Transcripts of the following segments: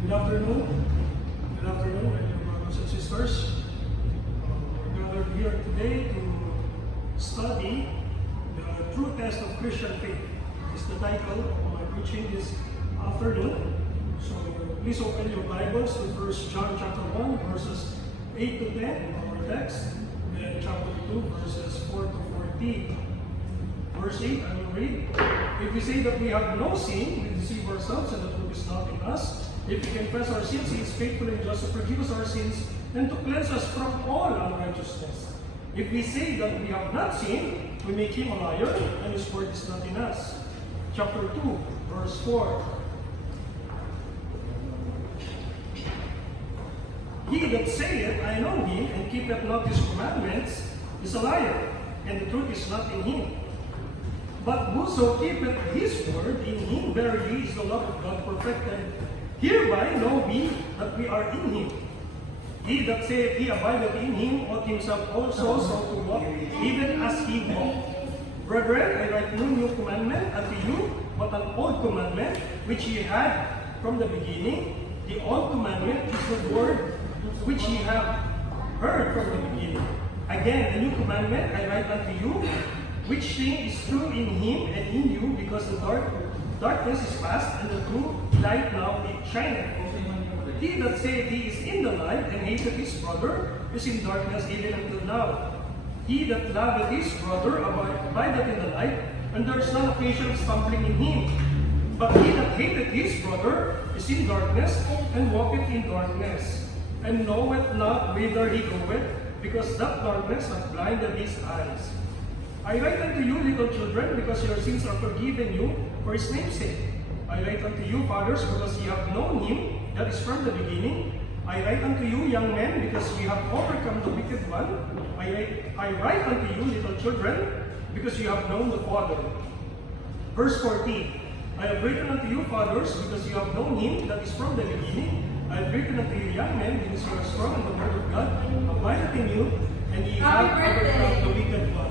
Good afternoon. Good afternoon, my dear brothers and sisters. We're gathered here today to study the true test of Christian faith. Is the title of my preaching this afternoon. So please open your Bibles to 1 John chapter 1, verses 8 to 10, our text, and chapter 2, verses 4 to 14. Verse 8, I will read. If we say that we have no sin, we deceive ourselves and the truth is not in us. If we confess our sins, He is faithful and just to forgive us our sins and to cleanse us from all unrighteousness. If we say that we have not sinned, we make Him a liar and His word is not in us. Chapter 2, verse 4. He that saith, I know Him, and keepeth not His commandments, is a liar, and the truth is not in him. But whoso keepeth His word, in him verily is the love of God perfected. Hereby know we that we are in Him. He that saith he abideth in Him ought himself also so to walk, even as He walked. Brethren, I write no new commandment unto you, but an old commandment, which ye had from the beginning. The old commandment is the word which ye have heard from the beginning. Again, a new commandment I write unto you, which thing is true in Him and in you, because the darkness is past, and the true light now shineth. He that saith he is in the light, and hateth his brother, is in darkness even until now. He that loveth his brother abideth in the light, and there is none occasion of stumbling in him. But he that hateth his brother is in darkness, and walketh in darkness, and knoweth not whither he goeth, because that darkness hath blinded his eyes. I write unto you, little children, because your sins are forgiven you for His name's sake. I write unto you, fathers, because ye have known Him that is from the beginning. I write unto you, young men, because ye have overcome the wicked one. I write unto you, little children, because you have known the Father. Verse 14. I have written unto you, fathers, because you have known Him that is from the beginning. I have written unto you, young men, because you are strong in the word of God abideth in you, and ye have overcome the wicked one.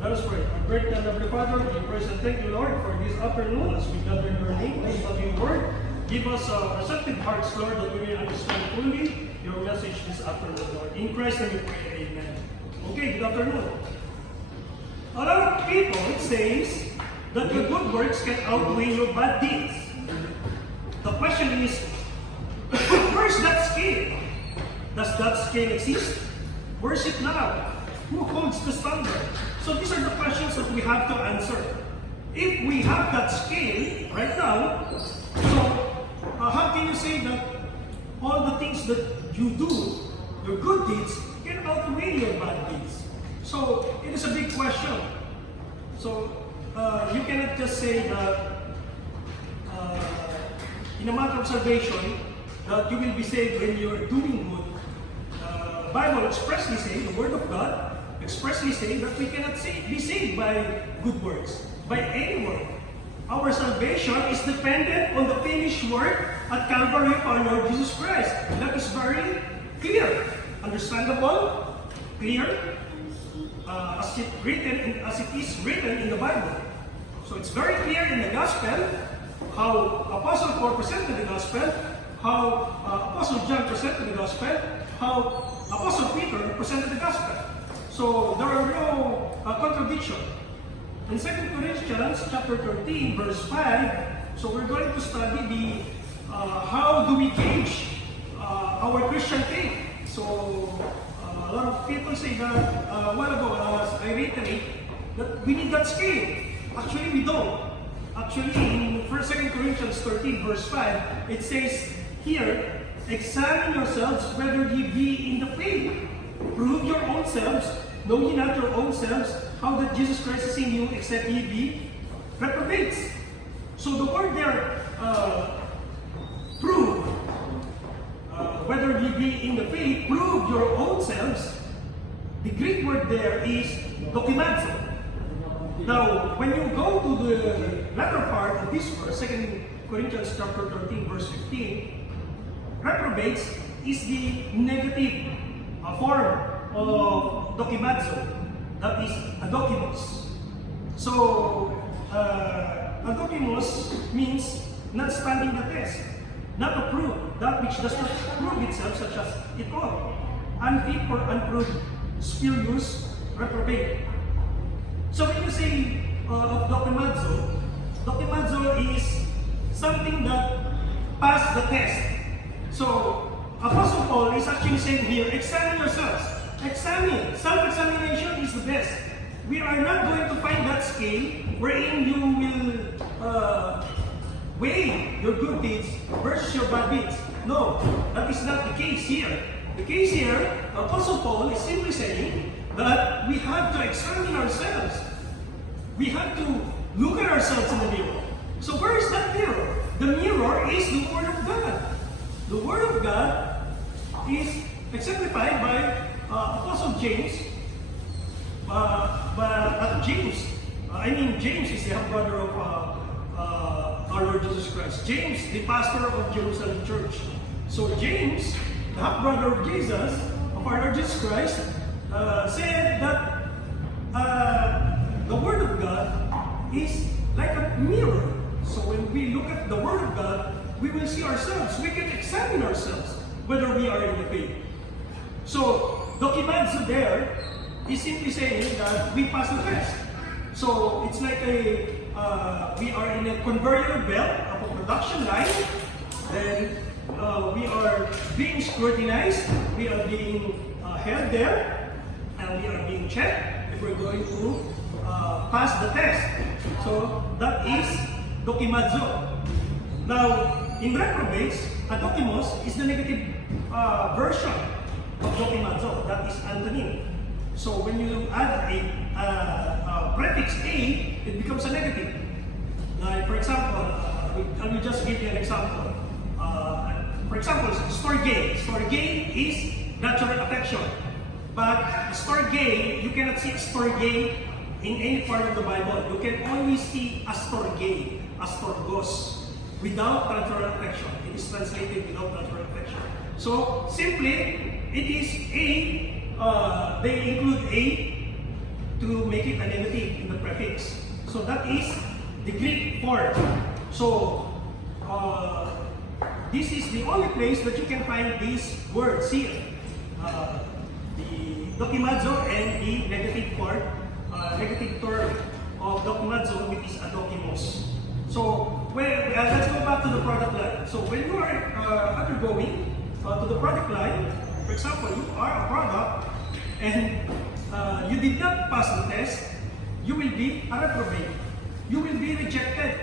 Let us pray. Our great and lovely Father, we praise and thank you, Lord, for this afternoon as we gather in your name, to study your word. Give us receptive hearts, Lord, that we may understand fully your message this afternoon, Lord. In Christ we pray, amen. Okay, good afternoon. A lot of people, it says that your good works can outweigh your bad deeds. The question is, where's that scale? Does that scale exist? Where is it now? Who holds the standard? So these are the questions that we have to answer. If we have that scale right now, so how can you say that all the things that you do, your good deeds, can outweigh your bad deeds? So it is a big question. So you cannot just say that in a matter of salvation that you will be saved when you are doing good. Bible expressly say, the Word of God expressly say that we cannot be saved by good works, by any work. Our salvation is dependent on the finished work at Calvary of our Lord Jesus Christ. That is very clear, understandable, clear, as it is written in the Bible. So it's very clear in the Gospel how Apostle Paul presented the Gospel, how Apostle John presented the Gospel, how Apostle Peter presented the Gospel. So there are no contradiction. In 2 Corinthians chapter 13, verse 5, so we're going to study the how do we gauge our Christian faith. So a lot of people say that a while ago, as I reiterate, that we need that scale. Actually, we don't. Actually, in 2 Corinthians 13, verse 5, it says here, examine yourselves whether ye be in the faith. Prove your own selves. Know ye not your own selves how that Jesus Christ is in you, except ye be reprobates. So the word there, prove, whether ye be in the faith, prove your own selves. The Greek word there is dokimazo. Now, when you go to the latter part of this verse, 2 Corinthians chapter 13, verse 15, reprobates is the negative form of dokimazo, that is adokimos. So, adokimos means not standing the test. not approved, that which does not prove itself, such as it ought, unfit for unproved, spurious, reprobate. So when you say of dokimazo is something that passed the test. So Apostle Paul is actually saying here, examine yourselves. Examine. Self-examination is the best. We are not going to find that scale wherein you will weigh your good deeds versus your bad deeds. No, that is not the case here. The case here, Apostle Paul is simply saying that we have to examine ourselves. We have to look at ourselves in the mirror. So where is that mirror? The mirror is the Word of God. The Word of God is exemplified by Apostle James. James is the half-brother of our Lord Jesus Christ. James, the pastor of Jerusalem Church. So James, the half-brother of Jesus, of our Lord Jesus Christ, said that the Word of God is like a mirror. So when we look at the Word of God, we will see ourselves. We can examine ourselves whether we are in the faith. So, dokimazo there is simply saying that we pass the test. So, it's like we are in a conveyor belt of a production line. Then, we are being scrutinized. We are being held there. And we are being checked if we're going to pass the test. So, that is dokimazo. Now, in reprobates, adokimos is the negative version of dokimazo. That is antonym. So when you add a prefix a, it becomes a negative. For example, I will just give you an example. For example, storge. Storge is natural affection. But storge, you cannot see storge in any part of the Bible. You can only see astorge, astorgos, without natural affection. It is translated without natural affection. So, simply, it is they include a to make it a negative in the prefix. So, that is the Greek form. So, this is the only place that you can find these words here. The dokimazo and the negative part, negative term of dokimazo, which is adokimos. So, let's go back to the product line. So, when you are undergoing to the product line, for example, you are a product and you did not pass the test, you will be a reprobate. You will be rejected.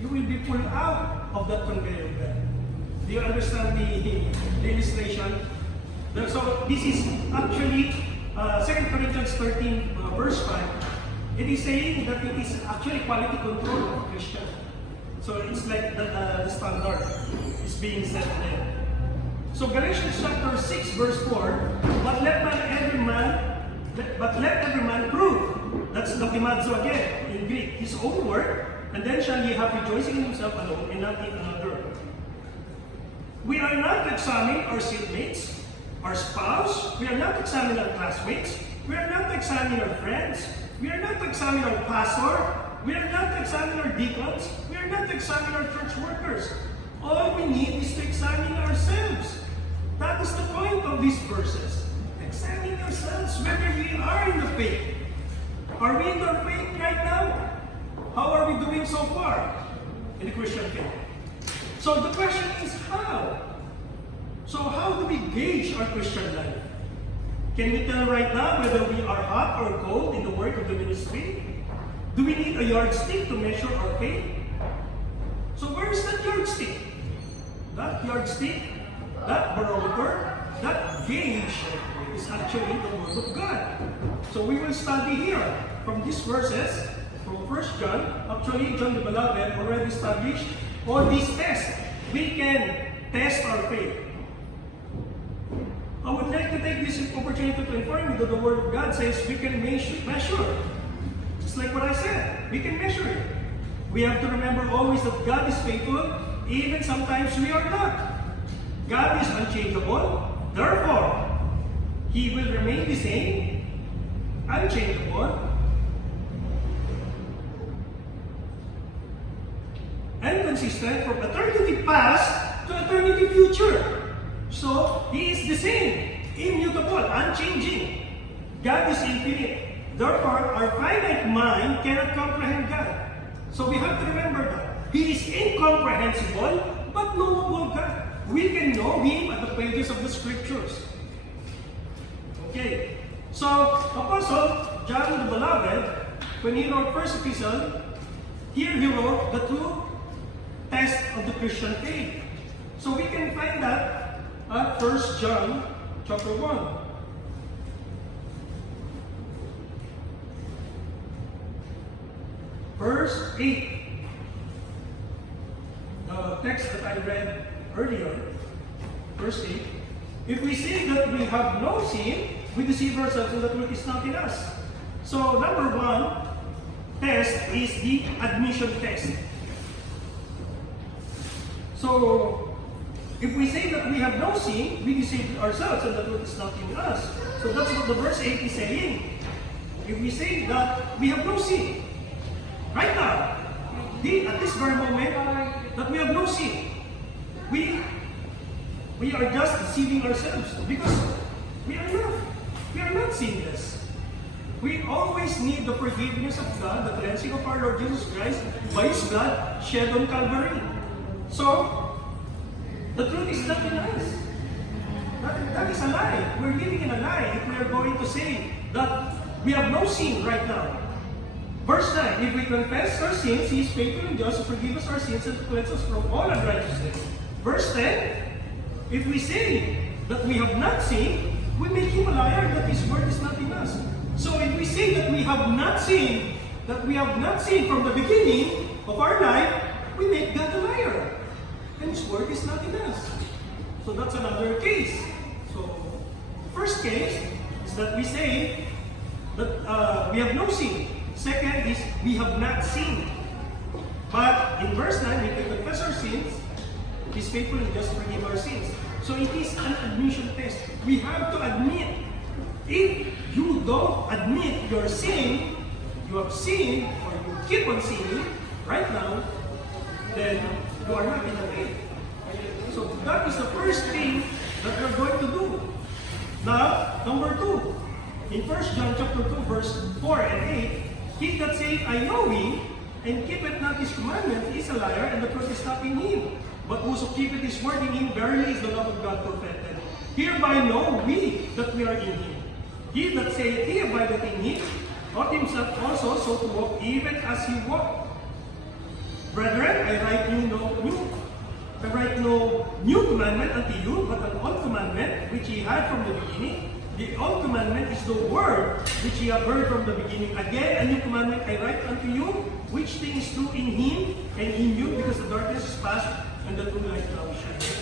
You will be pulled out of that conveyor belt. Do you understand the illustration? So, this is actually 2 Corinthians 13, verse 5. It is saying that it is actually quality control of a Christian. So it's like the standard is being set there. So Galatians chapter 6 verse 4, but let every man prove, that's dokimazo again in Greek, his own work, and then shall he have rejoicing in himself alone and not in another. We are not to examine our seatmates, our spouse, we are not to examine our classmates, we are not to examine our friends, we are not to examine our pastor, we are not to examine our deacons, we are not to examine our church workers. All we need is to examine ourselves. That is the point of these verses. Examine yourselves whether we are in the faith. Are we in the faith right now? How are we doing so far in the Christian faith? So the question is how? So how do we gauge our Christian life? Can we tell right now whether we are hot or cold in the work of the ministry? Do we need a yardstick to measure our faith? So where is that yardstick? That yardstick, that barometer, that gauge is actually the Word of God. So we will study here from these verses, from 1 John. Actually, John the Beloved already established all these tests. We can test our faith. I would like to take this opportunity to inform you that the Word of God says we can measure. Just like what I said, we can measure it. We have to remember always that God is faithful, even sometimes we are not. God is unchangeable, therefore, He will remain the same, unchangeable, and consistent from eternity past to eternity future. So, He is the same, immutable, unchanging. God is infinite. Therefore, our finite mind cannot comprehend God. So we have to remember that. He is incomprehensible, but knowable God. We can know Him at the pages of the Scriptures. Okay. So, Apostle John the Beloved, when he wrote First Epistle, here he wrote the true test of the Christian faith. So we can find that at 1 John chapter 1. Verse 8. The text that I read earlier, verse 8. If we say that we have no sin, we deceive ourselves and the truth is not in us. So, number one test is the admission test. So, if we say that we have no sin, we deceive ourselves and the truth is not in us. So that's what the verse 8 is saying. If we say that we have no sin, right now, at this very moment, that we have no sin, we are just deceiving ourselves because we are not sinless. We always need the forgiveness of God, the cleansing of our Lord Jesus Christ by His blood shed on Calvary. So, the truth is not in us. That is a lie. We're living in a lie if we are going to say that we have no sin right now. Verse 9, if we confess our sins, He is faithful and just to forgive us our sins and to cleanse us from all unrighteousness. Verse 10, if we say that we have not sinned, we make Him a liar, that His word is not in us. So if we say that we have not sinned, from the beginning of our life, we make God a liar. And His word is not in us. So that's another case. So the first case is that we say that we have no sin. Second is we have not sinned. But in verse 9, if we confess our sins, He is faithful and just to forgive our sins. So it is an admission test. We have to admit. If you don't admit your sin, you have sinned, or you keep on sinning right now, then you are not in the faith. So that is the first thing that we are going to do. Now, number 2. In 1 John chapter 2, verse 4 and 8, he that saith, I know Him, and keepeth not His commandments, is a liar, and the truth is not in him. But whoso keepeth His word in him, verily is the love of God perfected. Hereby know we that we are in Him. He that saith he abideth in Him, ought himself also so to walk even as He walked. Brethren, I write no new commandment unto you, but an old commandment which ye had from the beginning. The old commandment is the word which ye have heard from the beginning. Again, a new commandment I write unto you, which thing is true in Him and in you, because the darkness is past and the true light now shines.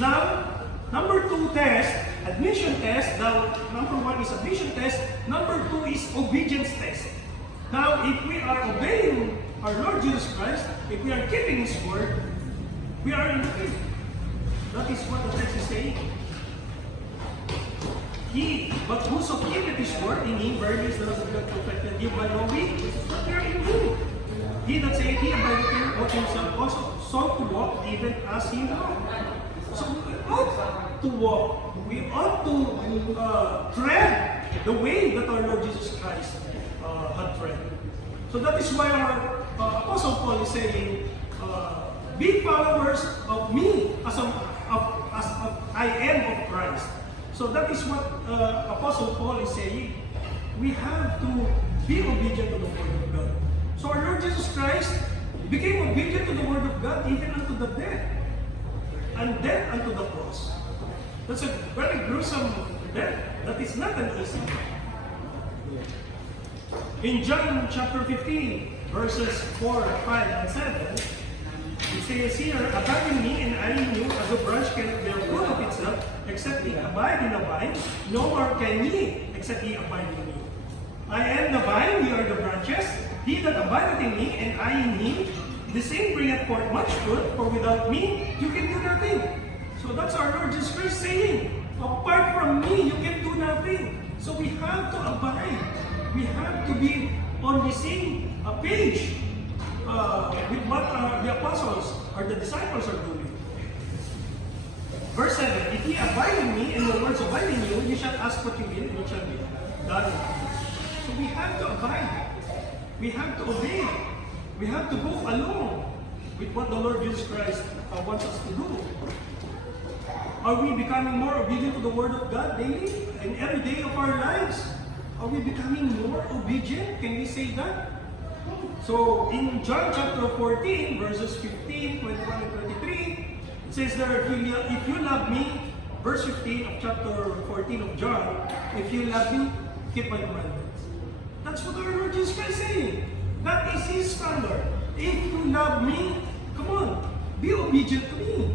Now, number 2 test, admission test. Now, number 1 is admission test. Number 2 is obedience test. Now, if we are obeying our Lord Jesus Christ, if we are keeping His word, we are in the faith. That is what the text is saying. But whoso keepeth His word in Him, verily is the love of God perfected. Hereby know we that we are in Him. He that saith he abideth in Him, ought himself also so to walk even as He walked. So we ought to walk. We ought to tread the way that our Lord Jesus Christ had tread. So that is why our Apostle Paul is saying, be followers of me as I am of Christ. So that is what Apostle Paul is saying. We have to be obedient to the Word of God. So our Lord Jesus Christ became obedient to the Word of God even unto the death. And death unto the cross. That's a very gruesome death. That is not an easy death. In John chapter 15, verses 4, 5, and 7, it says here, abide in me and I in you, as a branch cannot bear fruit of itself, except ye abide in the vine, no more can ye, except ye abide in me. I am the vine, ye are the branches. He that abideth in me, and I in him, the same bringeth forth much fruit, for without me you can do nothing. So that's our Lord Jesus Christ saying, apart from me you can do nothing. So we have to abide. We have to be on the same page with what the apostles or the disciples are doing. Verse 7, if ye abide in me and my words abide in you, you shall ask what you will and it shall be done. So we have to abide. We have to obey. We have to go along with what the Lord Jesus Christ wants us to do. Are we becoming more obedient to the Word of God daily and every day of our lives? Are we becoming more obedient? Can we say that? So in John chapter 14, verses 15, 21, and 23, it says there, if you love me, verse 15 of chapter 14 of John, if you love me, keep my commandments. That's what our Lord Jesus Christ is saying. That is His standard. If you love me, come on, be obedient to me.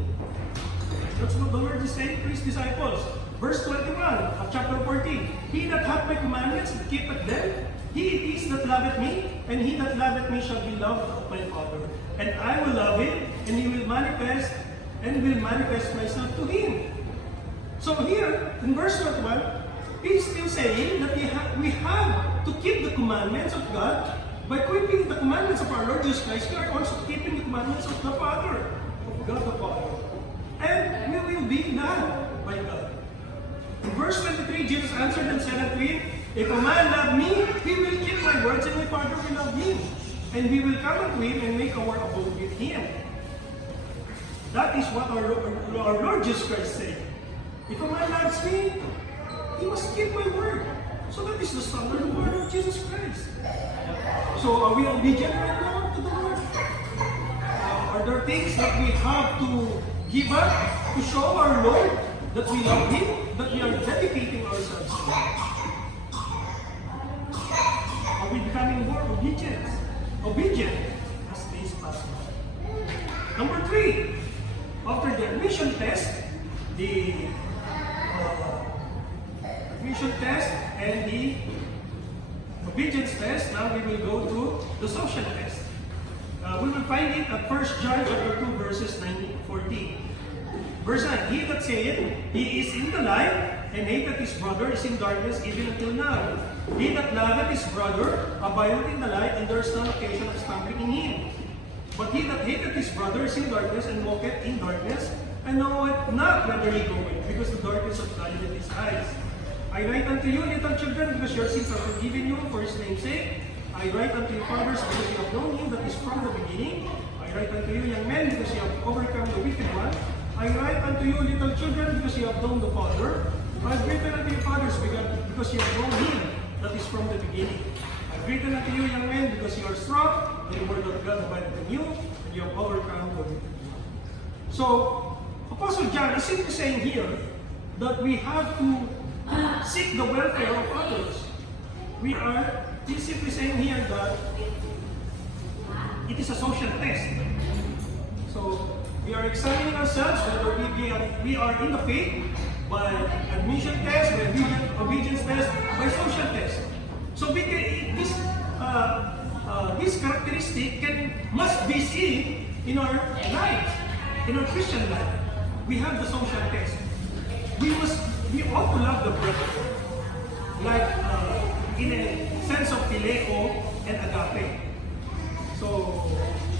That's what the Lord is saying to His disciples. Verse 21 of chapter 14, he that hath my commandments and keepeth them, he it is that loveth me, and he that loveth me shall be loved of my Father. And I will love him, and he will manifest myself to him. So here, in verse 21, he's still saying that we have to keep the commandments of God. By keeping the commandments of our Lord Jesus Christ, we are also keeping the commandments of the Father, of God the Father. And we will be loved by God. In verse 23, Jesus answered and said unto him, if a man love me, he will keep my words, and my Father will love him. And we will come unto him and make our abode with him. That is what our Lord Jesus Christ said. If a man loves me, he must keep my word. So that is the standard of our Lord Jesus Christ. So are we obedient right now to the Lord? Are there things that we have to give up to show our Lord that we love Him, that we are dedicating ourselves to Him? Are we becoming more obedient as days pass by? Number 3, after the admission test, the admission test and the obedience test, now we will go to the social test. We will find it at 1 John chapter 2 verses 19 to 14. Verse 9, he that saith, he is in the light, and hateth his brother is in darkness even until now. He that loveth his brother abideth in the light, and there is no occasion of stumbling in him. But he that hateth his brother is in darkness, and walketh in darkness, and knoweth not whither he goeth, because the darkness hath blinded his eyes. I write unto you, little children, because your sins are forgiven you for his name's sake. I write unto you, fathers, because you have known him that is from the beginning. I write unto you, young men, because you have overcome the wicked one. I write unto you, little children, because you have known the Father. I have written unto you, fathers, because you have known him that is from the beginning. I have written unto you, young men, because you are strong, and the word of God abideth in you, and you have overcome the wicked one. So, Apostle John is simply saying here that we have to seek the welfare of others. He's simply saying here that it is a social test. So, we are examining ourselves whether we are in the faith by admission test, by obedience test, by social test. So this characteristic must be seen in our lives, in our Christian life. We have the social test. We ought to love the brother, like in a sense of phileo and agape. So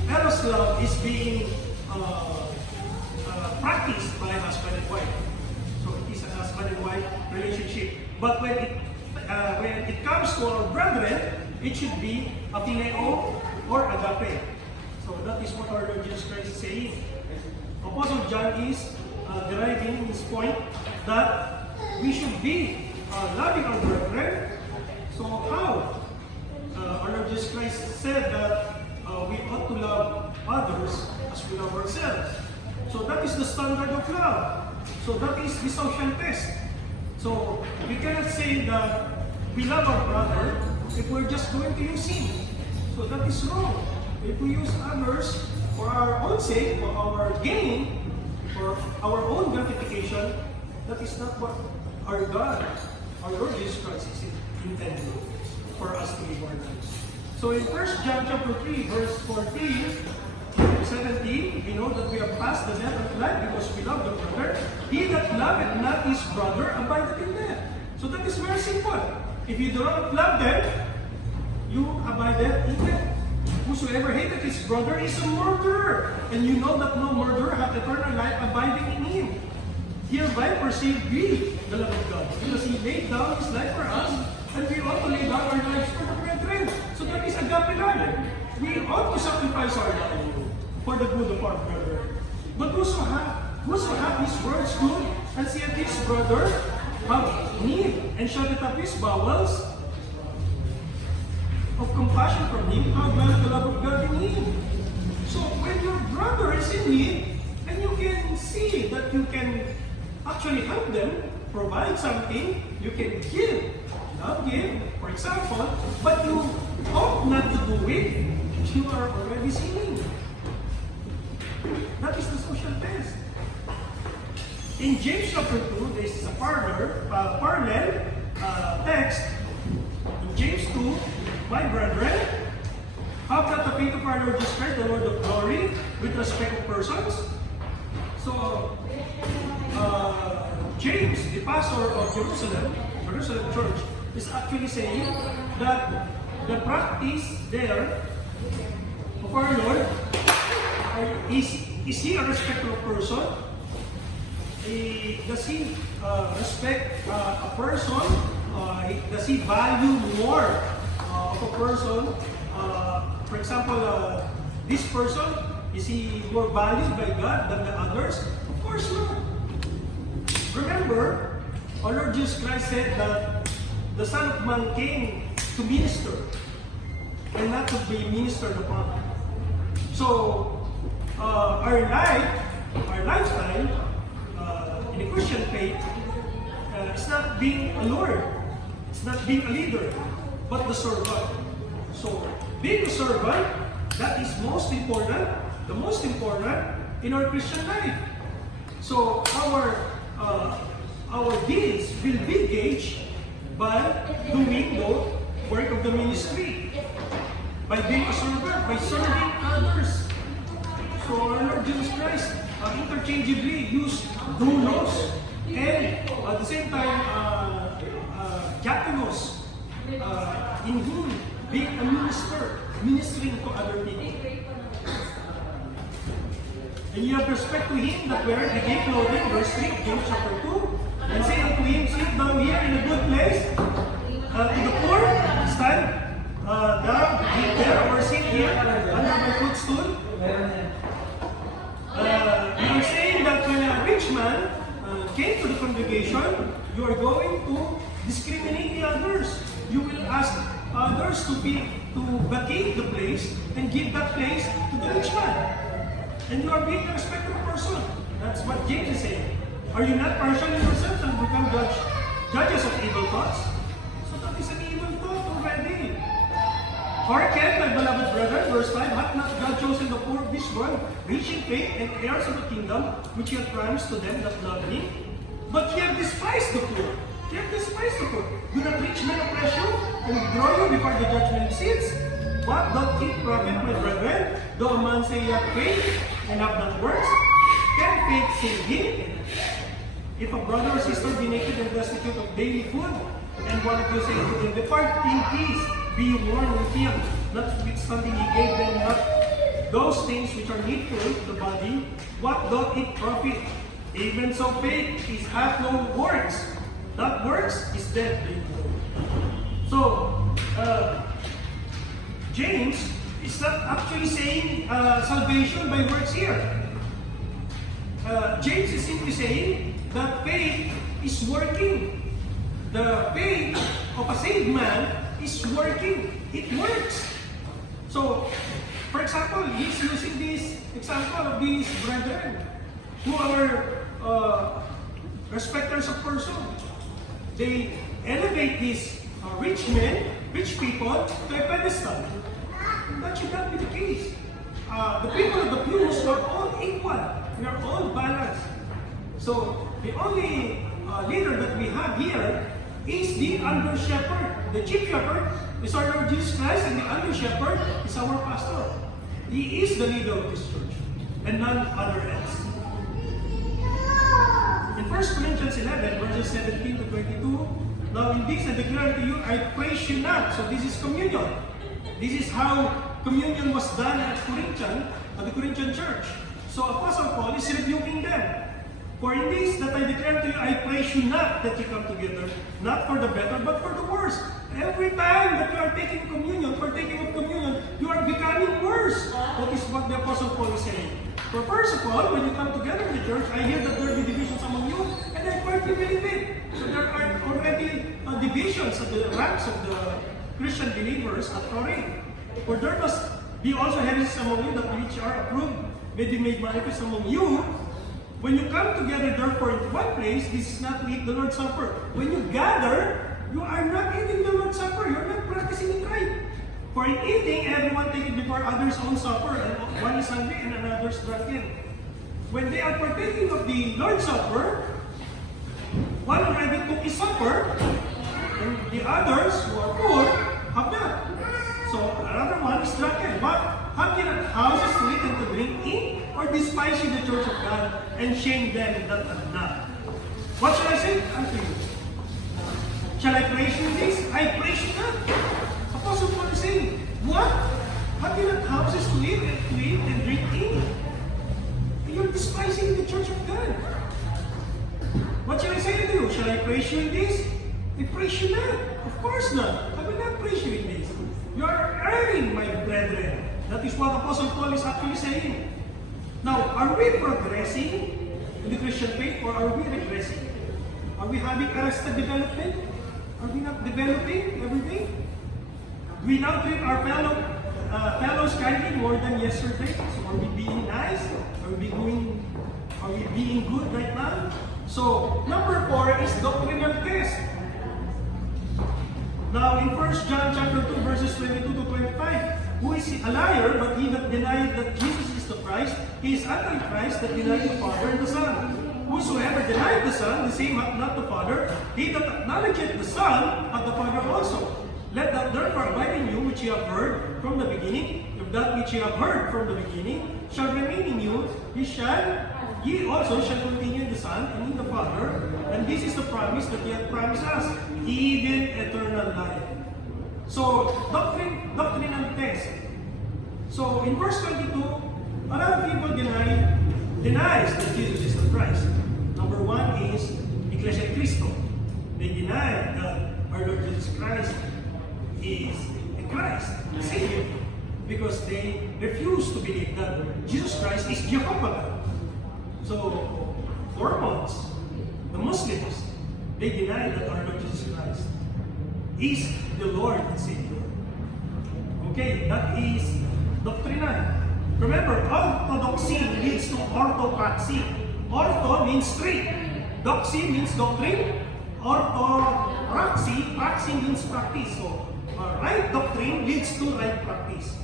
eros love is being practiced by husband and wife. So it is a husband and wife relationship. But when it comes to our brethren, it should be a phileo or agape. So that is what our Lord Jesus Christ is saying. Apostle John is deriving his point that we should be loving our brethren. So how? Our Lord Jesus Christ said that we ought to love others as we love ourselves. So that is the standard of love. So that is the social test. So we cannot say that we love our brother if we're just going to use him. So that is wrong. If we use others for our own sake, for our gain, for our own gratification, that is not what our God, our Lord Jesus Christ is intended for us to live our lives. So in 1 John chapter 3, verse 14 to 17, we know that we have passed the death of life because we love the brother. He that loveth not his brother abideth in death. So that is very simple. If you do not love them, you abideth in death. Whosoever hateth his brother is a murderer, and you know that no murderer hath eternal life abiding in him. hereby perceive we the love of God, because He laid down His life for us, and we ought to lay down our lives for the brethren. So that is agape love. We ought to sacrifice our life for the good of our brother. But whoso have his words good, and seeth his brother have need, and shutteth up his bowels of compassion from him, how dwelleth the love of God in him? So when your brother is in need, and you can see that you can actually help them, provide something, you can give, not give, for example, but you ought not to do it, you are already sinning. That is the social test. In James chapter 2, there is a parallel text. In James 2, my brethren, have not the faith of our Lord Jesus Christ, the Lord of glory, with respect of persons. So, James, the pastor of Jerusalem Church, is actually saying that the practice there of our Lord is he a respecter of person? Does he respect a person? Does he value more of a person? For example, this person, is he more valued by God than the others? Of course not. Remember, our Lord Jesus Christ said that the Son of Man came to minister and not to be ministered upon. So, our lifestyle in the Christian faith is not being a Lord, it's not being a leader, but the servant. So, being a servant, that is most important, the most important in our Christian life. So, our deeds will be gauged by doing the work of the ministry, by being a servant, by serving others. So our Lord Jesus Christ interchangeably used doulos and at the same time diakonos, in whom being a minister, ministering to other people. And you have respect to him that weareth the gay clothing, verse 3 of James chapter 2, and say unto him, sit thou here in a good place, to the poor, stand thou there, or sit here under my footstool. You are saying that when a rich man came to the congregation, you are going to discriminate the others. You will ask others to vacate the place and give that place to the rich man. And you are being a respectable person. That's what James is saying. Are you not partial in yourselves and become judges of evil thoughts? So that is an evil thought already. Hearken, my beloved brethren, verse 5, hath not God chosen the poor of this world, rich in faith, and heirs of the kingdom, which he hath promised to them that love him? But ye have despised the poor. Ye have despised the poor. Do not rich men oppress you, and draw you before the judgment seats? What doth it profit, my brethren, though a man say he hath faith, and have not works? Can faith save him? If a brother or sister be naked and destitute of daily food, and one of you say to them, depart in peace, be warned with him, notwithstanding he gave them not those things which are needful to the body, what doth it profit? Even so faith is hath no works. That works is dead. So, James is not actually saying salvation by works here. James is simply saying that faith is working. The faith of a saved man is working. It works. So, for example, he's using this example of these brethren who are respecters of person. They elevate these rich men, rich people to a pedestal. That should not be the case. The people of the pews are all equal. We are all balanced. So, the only leader that we have here is the under shepherd. The chief shepherd is our Lord Jesus Christ, and the under shepherd is our pastor. He is the leader of this church, and none other else. In 1 Corinthians 11, verses 17 to 22, now in this I declare to you, I praise you not. So this is communion. This is how communion was done at the Corinthian church. So Apostle Paul is rebuking them. For in this that I declare to you, I praise you not that you come together, not for the better, but for the worse. Every time that you are taking communion, partaking of communion, you are becoming worse. That is what the Apostle Paul is saying. For first of all, when you come together in the church, I hear that there will be divisions among you, and I partly believe it. So there are already divisions of the ranks of the Christian believers at Corinth. For there must be also heresies among you that which are approved may be made manifest among you. When you come together, therefore, in one place, this is not to eat the Lord's Supper. When you gather, you are not eating the Lord's Supper. You are not practicing it right. For in eating, everyone taketh before others' own supper, and one is hungry and another's drunken. When they are partaking of the Lord's Supper, one already took his supper, and the others who are poor have not. So another one is drunken. But have ye not houses to eat and to drink in? Or despise ye the church of God, and shame them that have not? What shall I say unto you? Shall I praise you in this? I praise you not. Apostle Paul is saying, what? Have you not houses to eat and drink in? You're despising the church of God. What shall I say to you? Shall I praise you in this? I praise you not. Of course not. I will not praise you in this. You are erring, my brethren. That is what Apostle Paul is actually saying. Now, are we progressing in the Christian faith, or are we regressing? Are we having arrested development? Are we not developing every day? Do we now treat our fellows kindly more than yesterday? So are we being nice? Are we being good right now? So number 4 is doctrinal test. Now in 1 John chapter 2 verses 22 to 25, who is a liar, but he that denieth that Jesus is the Christ, he is Antichrist that denieth the Father and the Son. Whosoever denieth the Son, the same hath not the Father. He that acknowledgeth the Son hath the Father also. Let that therefore abide in you which ye have heard from the beginning. If that which ye have heard from the beginning shall remain in you, ye also shall continue in the Son and in the Father. And this is the promise that he hath promised us, even eternal life. So, doctrinal test. So, in verse 22, a lot of people denies that Jesus is the Christ. Number 1 is Iglesia Cristo. They deny that our Lord Jesus Christ is a Christ, a Savior, because they refuse to believe that Jesus Christ is Jehovah God. So, Mormons, the Muslims, they deny that our Lord Jesus Christ is the Lord and Savior. Okay, that is doctrinal. Remember, orthodoxy leads to orthopraxy. Ortho means straight. Doxy means doctrine. Orthopraxy, praxy means practice. So, right doctrine leads to right practice.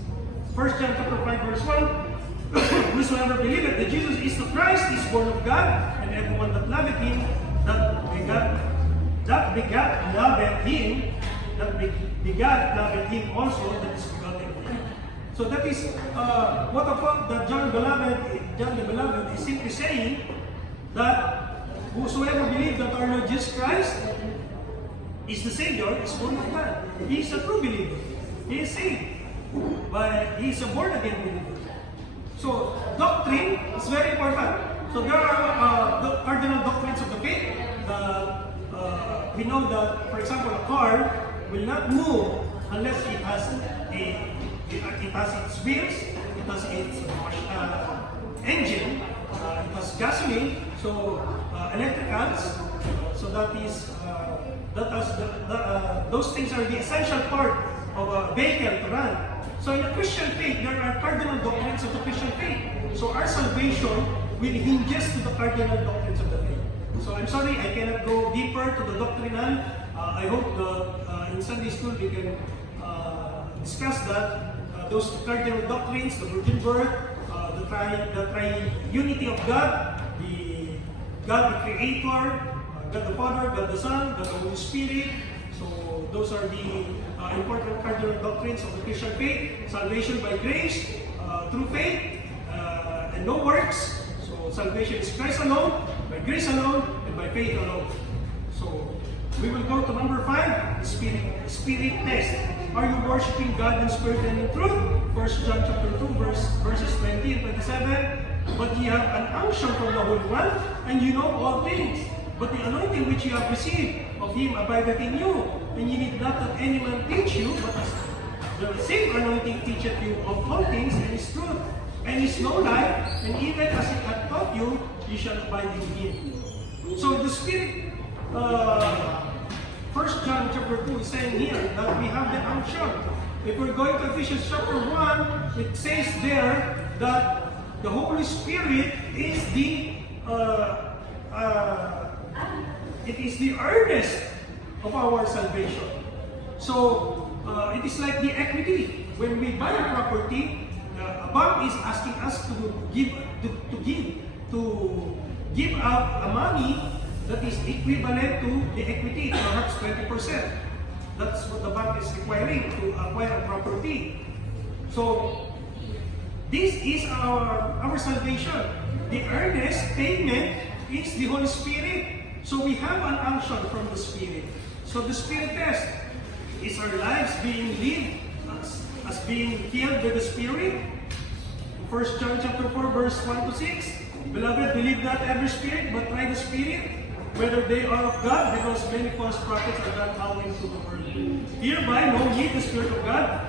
1 John chapter 5 verse 1, whosoever believeth that Jesus is the Christ is born of God, and everyone that loveth him, loveth him also that is begotten of him. So that is what that John the Beloved is simply saying, that whosoever believes that our Lord Jesus Christ is the Savior is born of God. He is a true believer. He is saved. But he is a born again believer. So doctrine is very important. So there are the cardinal doctrines of the faith. We know that, for example, a car will not move unless it has its wheels, it has its engine, it has gasoline, so electricals. So those things are the essential part of a vehicle to run. So in the Christian faith, there are cardinal doctrines of the Christian faith. So our salvation will hinges to the cardinal doctrines of the faith. So I'm sorry, I cannot go deeper to the doctrinal. I hope that in Sunday school we can discuss that. Those cardinal doctrines, the virgin birth, the triunity of God, God the Creator, God the Father, God the Son, God the Holy Spirit. So those are the important cardinal doctrines of the Christian faith. Salvation by grace, through faith, and no works. So salvation is Christ alone, by grace alone, and by faith alone. So we will go to number 5, spirit test. Are you worshiping God in spirit and in truth? 1 John chapter 2 verses 20 and 27. but ye have an unction from the Holy One, and you know all things. But the anointing which ye have received of him abideth in you, and ye need not that any man teach you, but as the same anointing teacheth you of all things, and is truth, and is no lie, and even as it hath taught you, ye shall abide in him. So the Spirit, 1 John chapter 2 is saying here that we have the unction. If we're going to Ephesians chapter 1, it says there that the Holy Spirit is the earnest of our salvation. So it is like the equity. When we buy a property, a bank is asking us to give out a money that is equivalent to the equity, perhaps 20%. That's what the bank is requiring to acquire a property. So this is our salvation. The earnest payment is the Holy Spirit. So we have an unction from the Spirit. So the Spirit test is our lives being lived as being filled with the Spirit. 1 John chapter 4 verse 1 to 6. Beloved, believe not every spirit, but try the Spirit, whether they are of God, because many false prophets are gone out into the world. Hereby know ye the Spirit of God.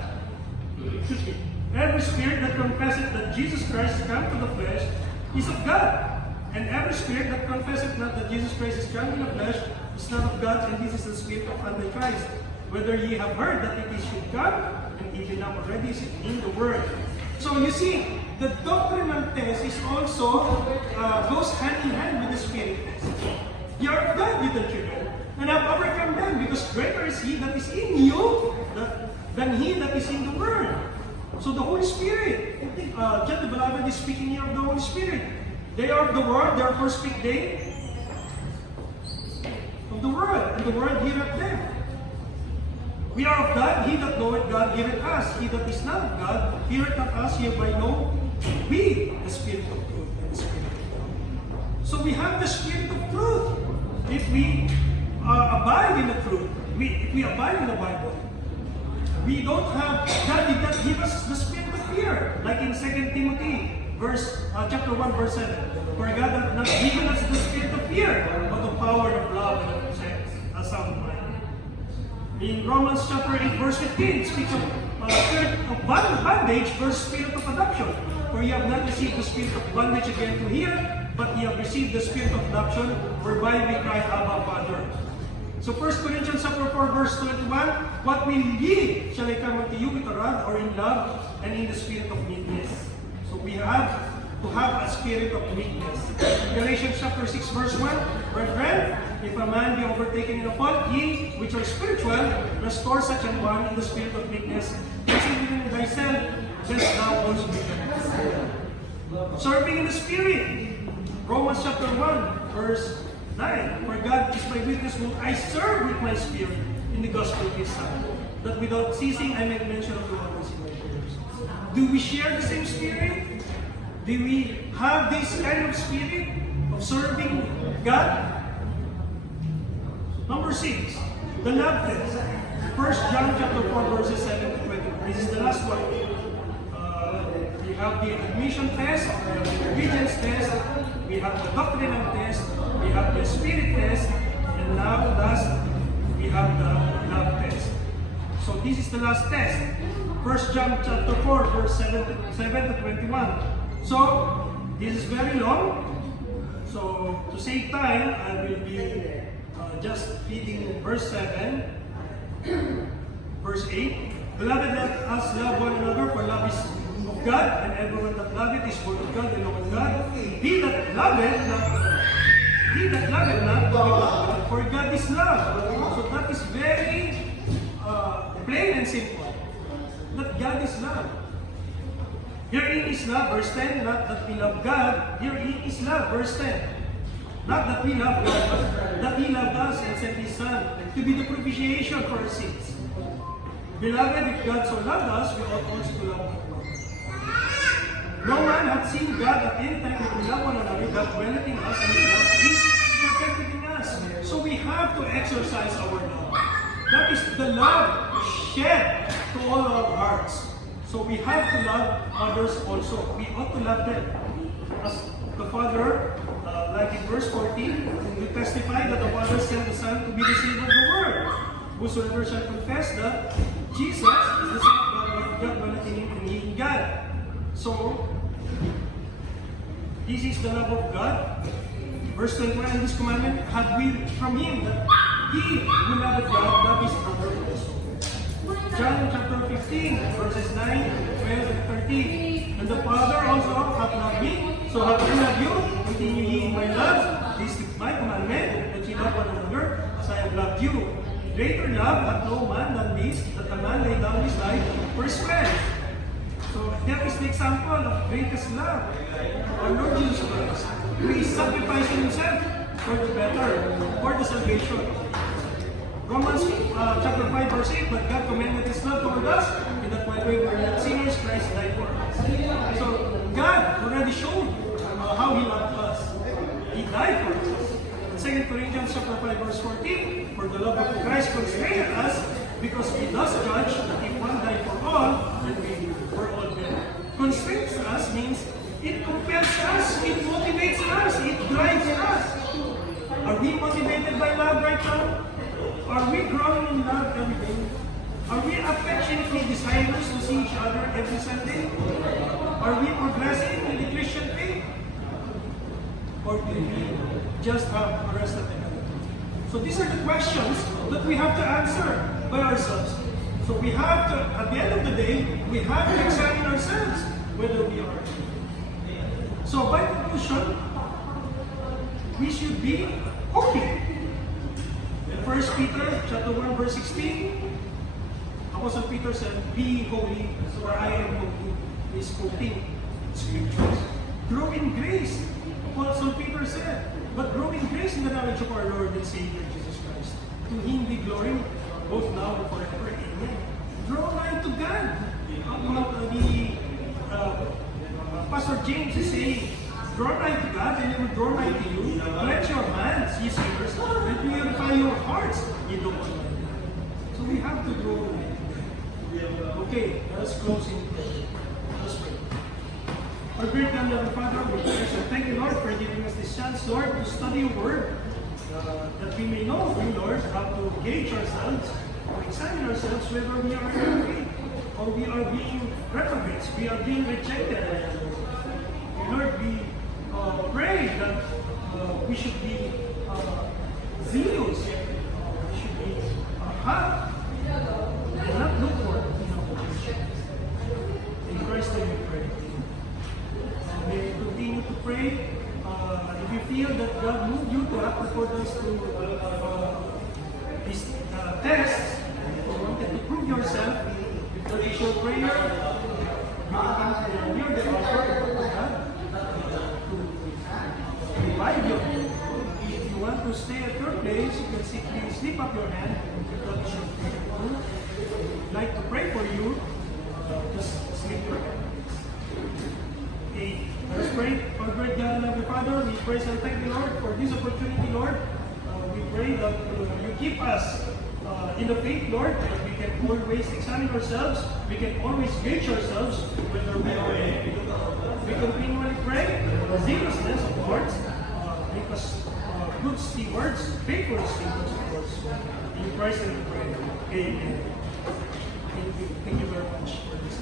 Every spirit that confesseth that Jesus Christ is come to the flesh is of God. And every spirit that confesseth not that Jesus Christ is come in the flesh is not of God, and this is the spirit of Antichrist. Whether ye have heard that it is should come, and even now already is in the world. So you see, the doctrinal test is also goes hand in hand with the spirit test. You are of God, little children, and have overcome them, because greater is He that is in you than he that is in the world. So the Holy Spirit, John the Beloved is speaking here of the Holy Spirit. They are of the world, therefore speak they of the world, and the world heareth them. We are of God, he that knoweth God heareth us. He that is not of God heareth not us, hereby know we the Spirit of truth and the Spirit of God. So we have the Spirit of truth if we abide in the truth. If we abide in the Bible. We don't have, God did not give us the spirit of fear, like in 2 Timothy chapter 1 verse 7. For God hath not given us the spirit of fear, but of power, of love, and of a sound mind. In Romans chapter 8 verse 15, it speaks of spirit of bondage versus spirit of adoption. For ye have not received the spirit of bondage again to fear, but ye have received the spirit of adoption, whereby we cry, Abba, Father. So 1 Corinthians chapter 4 verse 21, what will ye? Shall I come unto you with a rod, or in love, and in the spirit of meekness? So we have to have a spirit of meekness. Galatians chapter 6 verse 1, brethren, if a man be overtaken in a fault, ye which are spiritual, restore such an one in the spirit of meekness, considering thyself, lest thou also be tempted. Serving in the spirit. Romans chapter 1 verse 9, for God is my witness whom I serve with my spirit in the gospel of His Son, that without ceasing I make mention of the wonders in my prayers. Do we share the same spirit? Do we have this kind of spirit of serving God? Number 6, the love test. 1 John chapter 4 verses 7 to 20. This is the last one. We have the admission test, we have the obedience test, we have the doctrinal test, we have the spirit test, and now last we have the love test. So this is the last test. 1 John chapter 4 verse 7 to 21. So this is very long. So to save time, I will be just reading verse 7, verse 8. Beloved, let us love one another, for love is of God, and everyone that loveth is born of God and of God. He that loveth not, God, for God is love. So that is very plain and simple. That God is love. Herein is love, verse 10, not that we love God. Herein is love, verse 10. Not that we love God, but that He loved us and sent His Son to be the propitiation for our sins. Beloved, if God so loved us, we ought also to love one another. No man hath seen God at any time, that we love one another. God dwelleth in us, and His love is perfected in us. So we have to exercise our love. That is the love shed to all our hearts. So we have to love others also. We ought to love them. as the Father, like in verse 14, we testify that the Father sent the Son to be the Savior of the world. Whosoever shall confess that Jesus is the Son of God, God manatiling in God. So, this is the love of God. Verse 21, and this commandment have we from Him, that He who loveth God, love His brother also. John chapter 15, verses 9, 12, and 13. And the Father also hath loved me, so have I loved you. Continue ye in my love. This is my commandment, that ye love one another, as I have loved you. Greater love hath no man than this, that a man lay down his life for his friends. So that is the example of greatest love. Our Lord Jesus Christ, who is sacrificing Himself for the better, for the salvation. Romans chapter 5 verse 8, but God commended His love toward us, in that while we were yet sinners, Christ died for us. So God already showed how He loved us. He died for us. 2 Corinthians chapter 5 verse 14, for the love of Christ constrained us, because we thus judge that if one died for all, then we were all dead. Constrains us means it compels us, it motivates us, it drives us. Are we motivated by love right now? Are we growing in love every day? Are we affectionately desirous to see each other every Sunday? Are we progressing in the Christian faith? Or do we just have the rest of the heaven? So these are the questions that we have to answer by ourselves. So we have to, at the end of the day, we have to examine ourselves whether we are. So by conclusion, we should be holy. In 1 Peter chapter 1 verse 16, Apostle Peter said, be holy, for I am holy. He is quoting scriptures. Grow in grace, Apostle Peter said, but grow in grace in the knowledge of our Lord and Savior Jesus Christ. To Him be glory, both now and forever. Amen. Draw nigh to God. Pastor James is saying, draw nigh to God, and He will draw nigh to you. Cleanse your hands, ye sinners, and purify your hearts, ye doubtful. So we have to draw nigh to God. Okay, let's close in prayer. Let's pray. Our great and loving Father, we praise and thank you, Lord, for giving us this chance, Lord, to study your word, that we may know of you, Lord, how to gauge ourselves, or examine ourselves whether we are in faith, or we are being reprobates, we are being rejected. Lord, we pray that we should be zealous, we should be hot, and not look for it. In Christ's name we pray. And may we continue to pray. If you feel that God moved you to act accordance to these tests, or wanted to prove yourself, if that is your prayer, you can hear the offer of God to revive you. If you want to stay at your place, you can simply slip up your hand if that is your prayer. If like to pray for you, just slip your hand. Okay, let's pray. Our great God and Heavenly Father, we praise and thank you, Lord, for this opportunity, Lord. We pray that you keep us in the faith, Lord, that we can always examine ourselves, we can always gauge ourselves whether we are in faith. We continually pray the zealousness of hearts, make us good stewards, faithful stewards of course. In Christ and we pray. Amen. Thank you very much for this.